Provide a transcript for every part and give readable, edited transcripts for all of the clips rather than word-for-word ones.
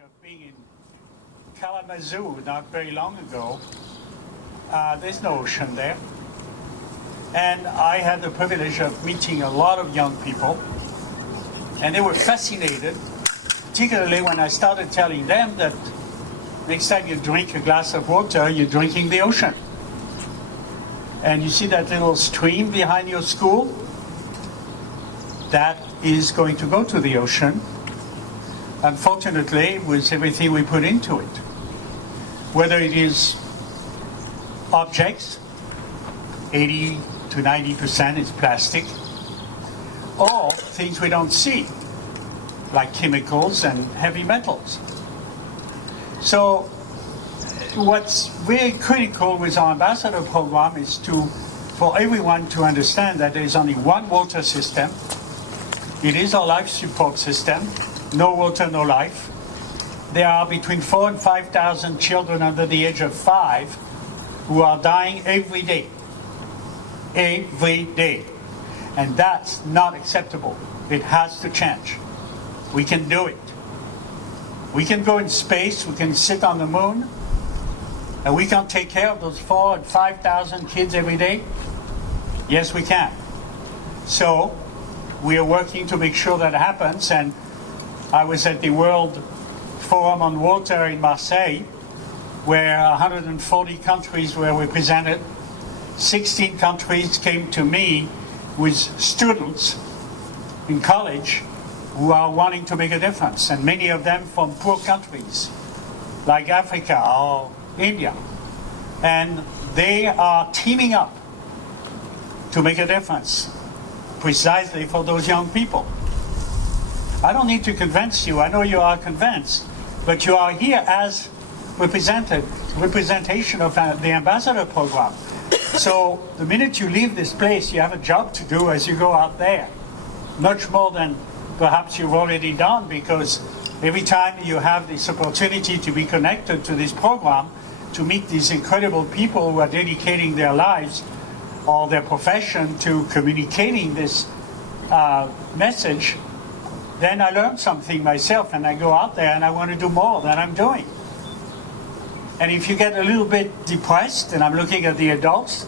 of being in Kalamazoo not very long ago. There's no ocean there. And I had the privilege of meeting a lot of young people, and they were fascinated, particularly when I started telling them that next time you drink a glass of water, you're drinking the ocean. And you see that little stream behind your school? That is going to go to the ocean, unfortunately, with everything we put into it. Whether it is objects, 80 to 90% is plastic, or things we don't see, like chemicals and heavy metals. So what's very critical with our ambassador program is for everyone to understand that there is only one water system. It is our life support system. No water, no life. There are between 4,000 and 5,000 children under the age of 5 who are dying every day. Every day. And that's not acceptable. It has to change. We can do it. We can go in space, we can sit on the moon, and we can take care of those 4,000 and 5,000 kids every day? Yes, we can. So, we are working to make sure that happens, and I was at the World Forum on Water in Marseille, where 140 countries were represented. 16 countries came to me with students in college who are wanting to make a difference, and many of them from poor countries like Africa or India. And they are teaming up to make a difference precisely for those young people. I don't need to convince you. I know you are convinced, but you are here as representation of the ambassador program. So the minute you leave this place, you have a job to do as you go out there, much more than perhaps you've already done, because every time you have this opportunity to be connected to this program, to meet these incredible people who are dedicating their lives or their profession to communicating this message, then I learn something myself, and I go out there and I want to do more than I'm doing. And if you get a little bit depressed, and I'm looking at the adults,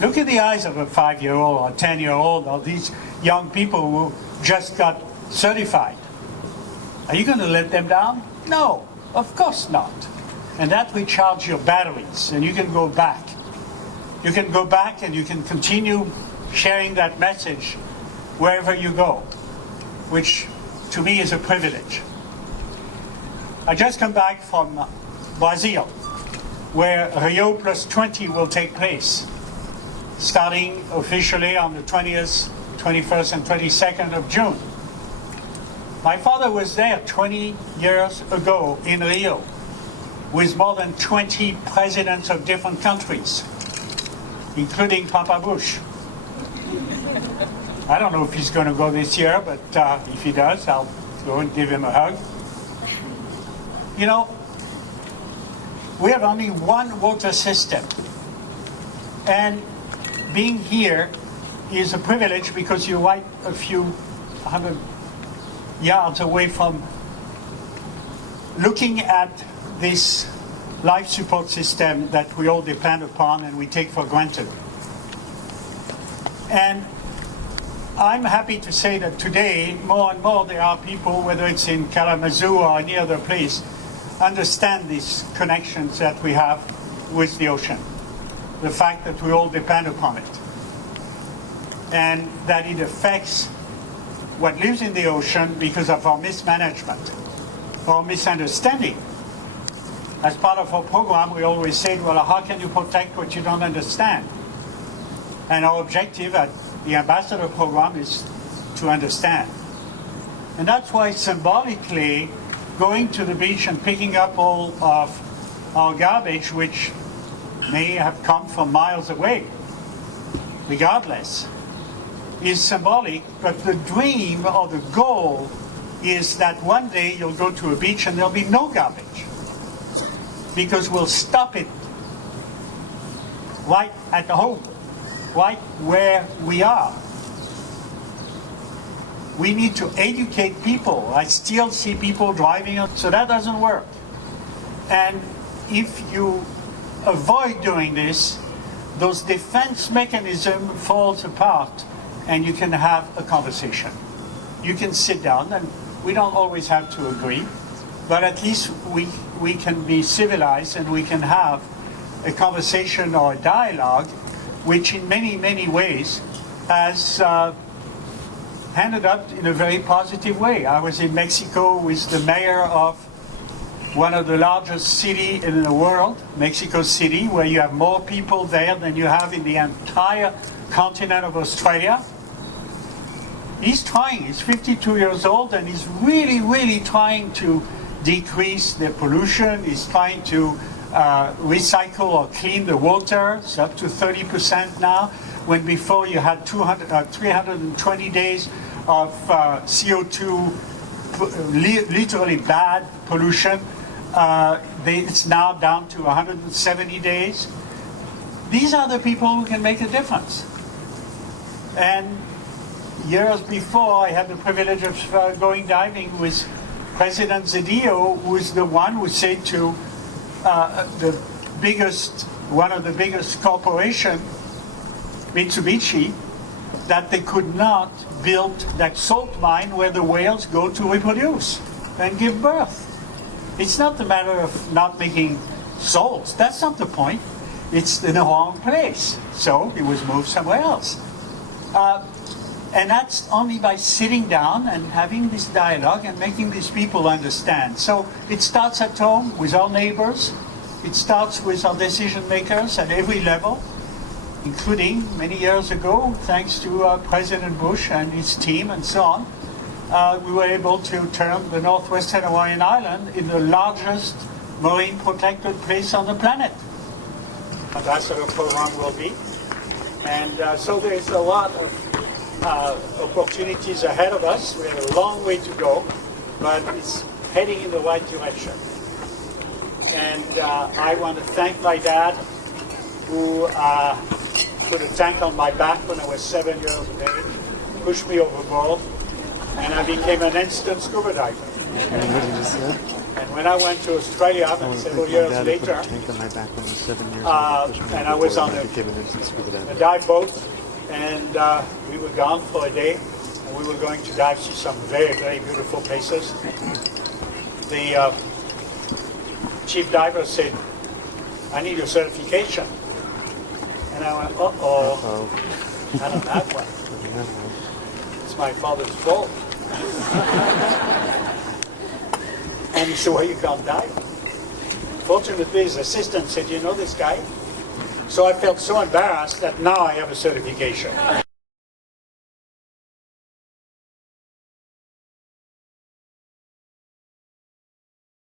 look at the eyes of a 5-year-old or a 10-year-old or these young people who just got certified. Are you going to let them down? No, of course not. And that will charge your batteries, and you can go back. You can go back and you can continue sharing that message wherever you go, which to me is a privilege. I just come back from Brazil, where Rio +20 will take place, starting officially on the 20th, 21st, and 22nd of June. My father was there 20 years ago in Rio with more than 20 presidents of different countries, including Papa Bush. I don't know if he's going to go this year, but if he does, I'll go and give him a hug. You know, we have only one water system, and being here is a privilege because you're right a few hundred yards away from looking at this life support system that we all depend upon and we take for granted. And I'm happy to say that today, more and more, there are people, whether it's in Kalamazoo or any other place, understand these connections that we have with the ocean. The fact that we all depend upon it. And that it affects what lives in the ocean because of our mismanagement or misunderstanding. As part of our program, we always say, well, how can you protect what you don't understand? And our objective at the Ambassador Program is to understand. And that's why symbolically, going to the beach and picking up all of our garbage, which may have come from miles away, regardless, is symbolic, but the dream or the goal is that one day you'll go to a beach and there'll be no garbage, because we'll stop it right at home, right where we are. We need to educate people. I still see people driving, so that doesn't work. And if you avoid doing this, those defense mechanisms falls apart and you can have a conversation. You can sit down, and we don't always have to agree, but at least we can be civilized and we can have a conversation or a dialogue, which in many, many ways has ended up in a very positive way. I was in Mexico with the mayor of one of the largest cities in the world, Mexico City, where you have more people there than you have in the entire continent of Australia. He's trying, he's 52 years old, and he's really, really trying to decrease the pollution. He's trying to recycle or clean the water. It's up to 30% now, when before you had 320 days of CO2, literally bad pollution. It's now down to 170 days. These are the people who can make a difference. And years before, I had the privilege of going diving with President Zedillo, who is the one who said to one of the biggest corporations, Mitsubishi, that they could not build that salt mine where the whales go to reproduce and give birth. It's not a matter of not making salts. That's not the point. It's in the wrong place. So it was moved somewhere else. And that's only by sitting down and having this dialogue and making these people understand. So it starts at home with our neighbors. It starts with our decision makers at every level, including many years ago, thanks to President Bush and his team and so on, we were able to turn the northwestern Hawaiian Island in the largest marine protected place on the planet. Ambassador program will be. And so there's a lot of opportunities ahead of us. We have a long way to go, but it's heading in the right direction. And I want to thank my dad, who put a tank on my back when I was 7 years of age, pushed me overboard, and I became an instant scuba diver. And when I went to Australia several years later, and I was on a dive boat, and we were gone for a day, and we were going to dive to some very, very beautiful places. The chief diver said, "I need your certification." And I went, uh-oh, I don't have one. It's my father's fault. And he said, "Well, you can't dive." Fortunately, his assistant said, "You know this guy?" So I felt so embarrassed that now I have a certification.